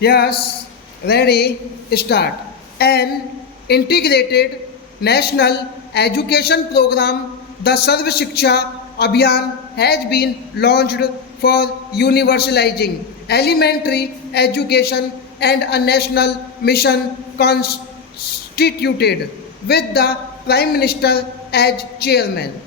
Yes, ready, start. An integrated national education program, the Sarv Shiksha Abhiyan, has been launched for universalizing elementary education and a national mission constituted with the Prime Minister as chairman.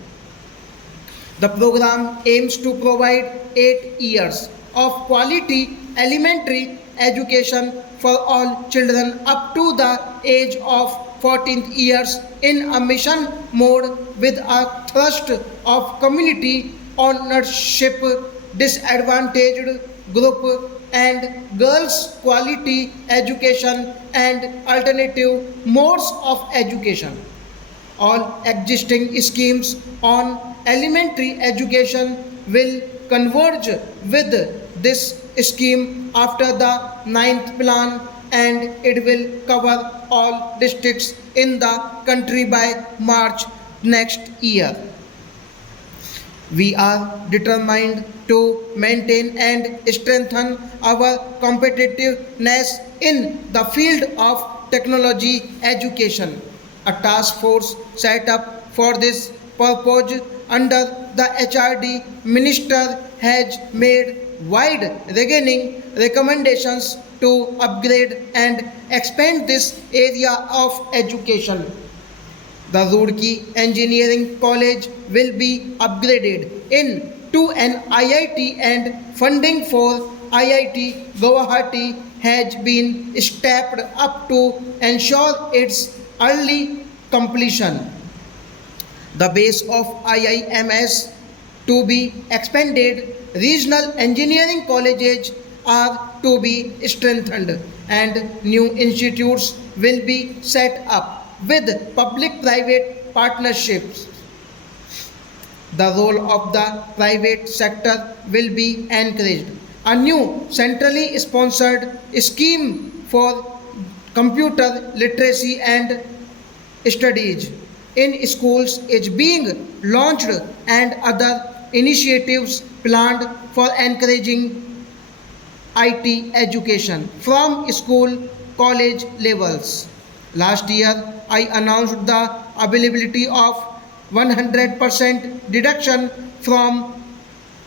The program aims to provide 8 years of quality elementary education for all children up to the age of 14th years in a mission mode with a thrust of community ownership, disadvantaged group and girls quality education and alternative modes of education. All existing schemes on elementary education will converge with this scheme after the ninth plan, and it will cover all districts in the country by March next year. We are determined to maintain and strengthen our competitiveness in the field of technology education. A task force set up for this purpose under the HRD Minister has made wide ranging recommendations to upgrade and expand this area of education. The Roorkee Engineering College will be upgraded into an IIT, and funding for IIT Guwahati has been stepped up to ensure its early completion. The base of IIMS to be expanded, regional engineering colleges are to be strengthened, and new institutes will be set up with public private partnerships. The role of the private sector will be encouraged. A new centrally sponsored scheme for computer literacy and studies in schools is being launched, and other initiatives planned for encouraging IT education from school college levels. Last year, I announced the availability of 100% deduction from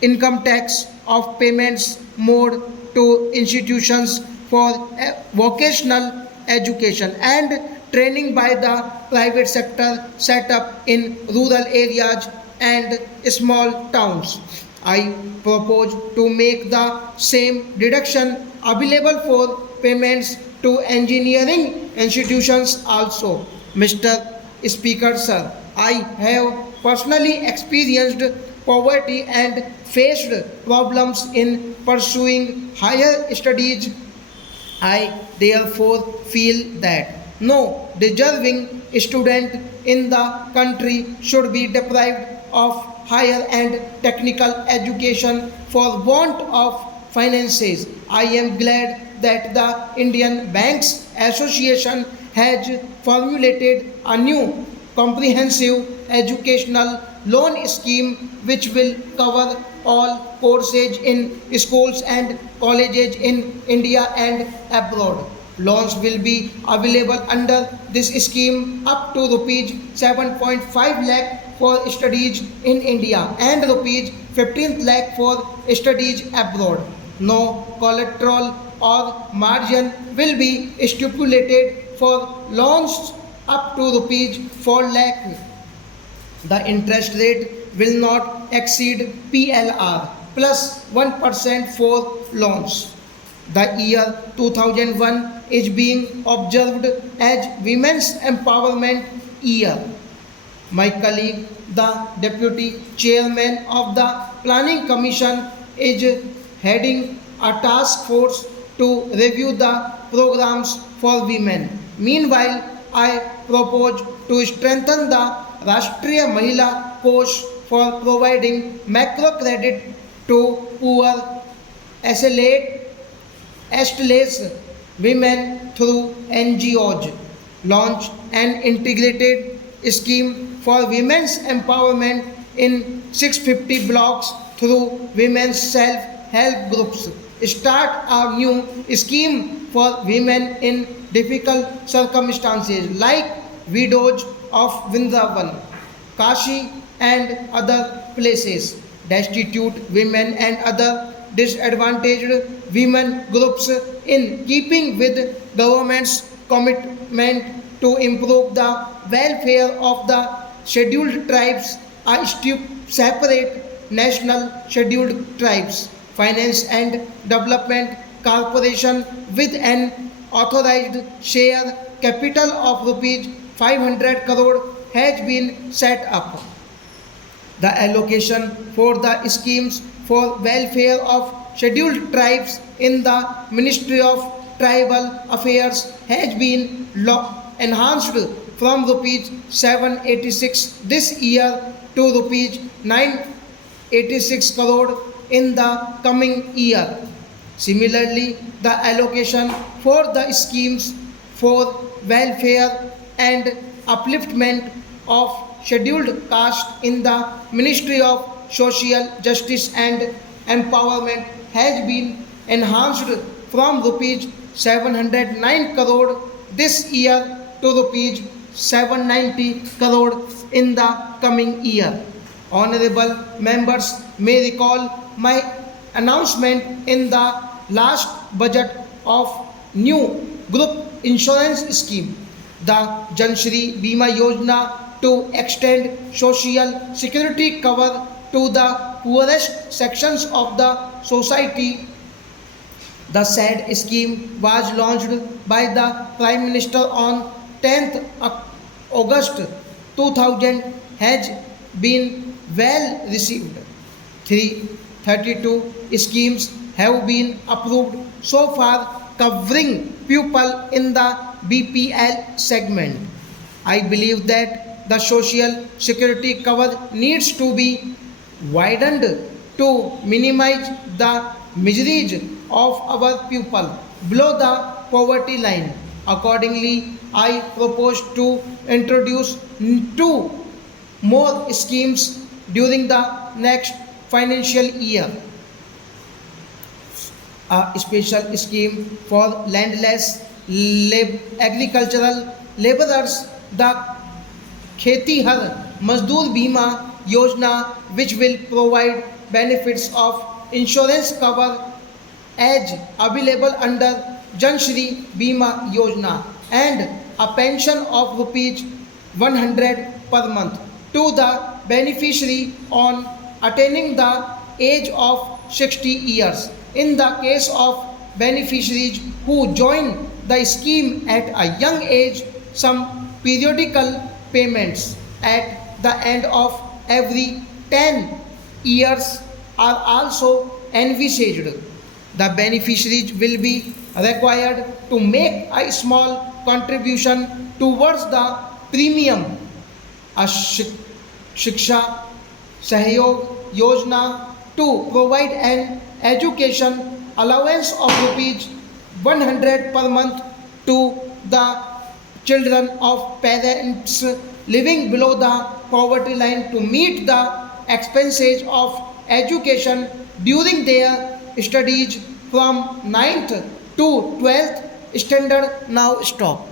income tax of payments mode to institutions for vocational education and training by the private sector set up in rural areas and small towns. I propose to make the same deduction available for payments to engineering institutions also. Mr. Speaker, sir, I have personally experienced poverty and faced problems in pursuing higher studies. I therefore feel that no deserving student in the country should be deprived of higher and technical education for want of finances. I am glad that the Indian Banks Association has formulated a new comprehensive educational loan scheme which will cover all courses in schools and colleges in India and abroad. Loans will be available under this scheme up to rupees 7.5 lakh for studies in India and rupees 15 lakh for studies abroad. No collateral or margin will be stipulated for loans up to rupees 4 lakh. The interest rate will not exceed PLR plus 1% for loans. The year 2001 is being observed as Women's Empowerment Year. My colleague, the Deputy Chairman of the Planning Commission, is heading a task force to review the programs for women. Meanwhile, I propose to strengthen the Rashtriya Mahila Kosh for providing macro credit to poor SLA women through NGOs. Launch an integrated scheme for women's empowerment in 650 blocks through women's self-help groups. start a new scheme for women in difficult circumstances like widows of Vrindavan, Kashi and other places, destitute women and other disadvantaged women groups in keeping with government's commitment to improve the welfare of the scheduled tribes. A separate national scheduled tribes finance and development corporation with an authorized share capital of rupees 500 crore has been set up. The allocation for the schemes for welfare of scheduled tribes in the Ministry of Tribal Affairs has been enhanced from rupees 786 this year to rupees 986 crore in the coming year. Similarly, the allocation for the schemes for welfare and upliftment of scheduled caste in the Ministry of Social Justice and Empowerment has been enhanced from rupees 709 crore this year to rupees 790 crore in the coming year. Honorable members may recall my announcement in the last budget of new group insurance scheme, the Janshri Bima Yojana, to extend social security cover to the poorest sections of the society. The said scheme was launched by the Prime Minister on 10th August 2000 has been well received. 332 schemes have been approved so far covering people in the BPL segment. I believe that the social security cover needs to be widened to minimize the miseries of our people below the poverty line. Accordingly, I propose to introduce two more schemes during the next financial year. A special scheme for landless agricultural laborers, the Khetihar Mazdoor Bima Yojana, which will provide benefits of insurance cover as available under Janshri Bima Yojana, and a pension of rupees 100 per month to the beneficiary on attaining the age of 60 years. In the case of beneficiaries who join the scheme at a young age, some periodical payments at the end of every 10 years are also envisaged. The beneficiaries will be required to make a small contribution towards the premium. A Shiksha Sahyog Yojana to provide an education allowance of rupees 100 per month to the children of parents living below the poverty line to meet the expenses of education during their studies from 9th to 12th standard. Now stop.